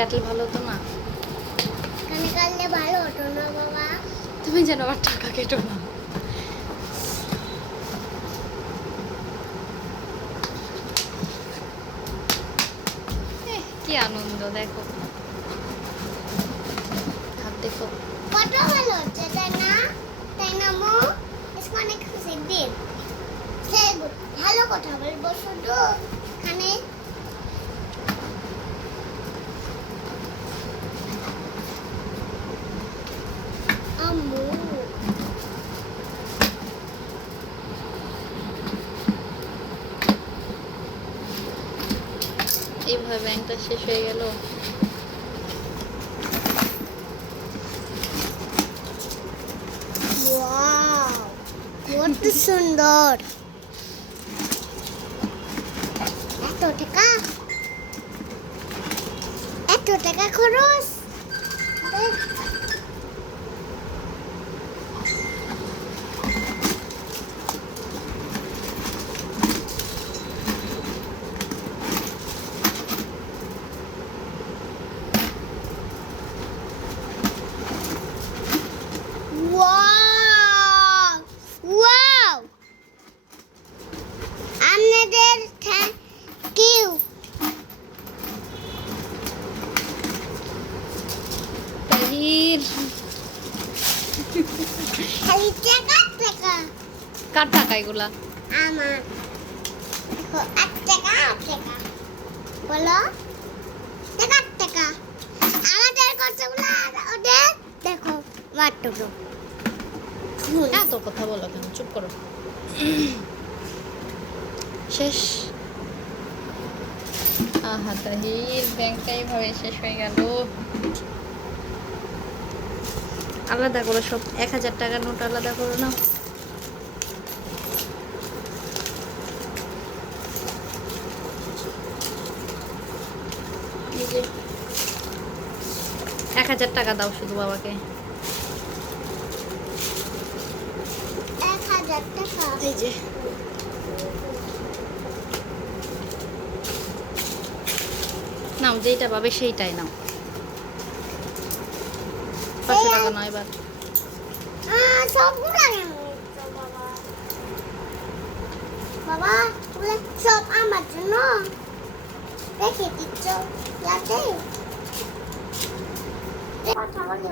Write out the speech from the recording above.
কাটলে ভালো হতো না? কানে কাটলে ভালো হতো না বাবা। তুমি যেন আমার টাকা কেটো না। কি আনন্দ দেখো, হাত দেখো কত ভালো হচ্ছে তাই না? তাই না মো? इसको অনেক খুশি দিন। সে ভালো কথা বলবো শুধু কানে। আম্মু এইভাবে ব্যাংকটা শেষ হয়ে গেল। ওয়াও কত সুন্দর। এত টাকা খরচ। ওয়াও ওয়াও আপনাদের থ্যাংক ইউ। তাহির, খালি টাকা টাকা। কার টাকা এগুলা? আমার দেখো 8 টাকা 8 টাকা বলো টাকা টাকা। আমাদের কতগুলো আর ওদের দেখো মাত্র এত কথা বলো কেন? চুপ করো। শেষ। আহা তাহির, ব্যাংকটা এইভাবে শেষ হয়ে গেল। আলাদা করো সব, 1000 টাকার নোট আলাদা করো না। এই যে 1000 টাকা দাও শুধু বাবাকে। 1000 টাকা। এই যে নাও, যেইটা পাবে সেইটাই নাও। 500 টাকা নয় এবার। সবগুলো কেন নিচ্ছ বাবা? বাবা এগুলো সব আমার জন্য রেখে দিচ্ছ যাতে কথা বলি।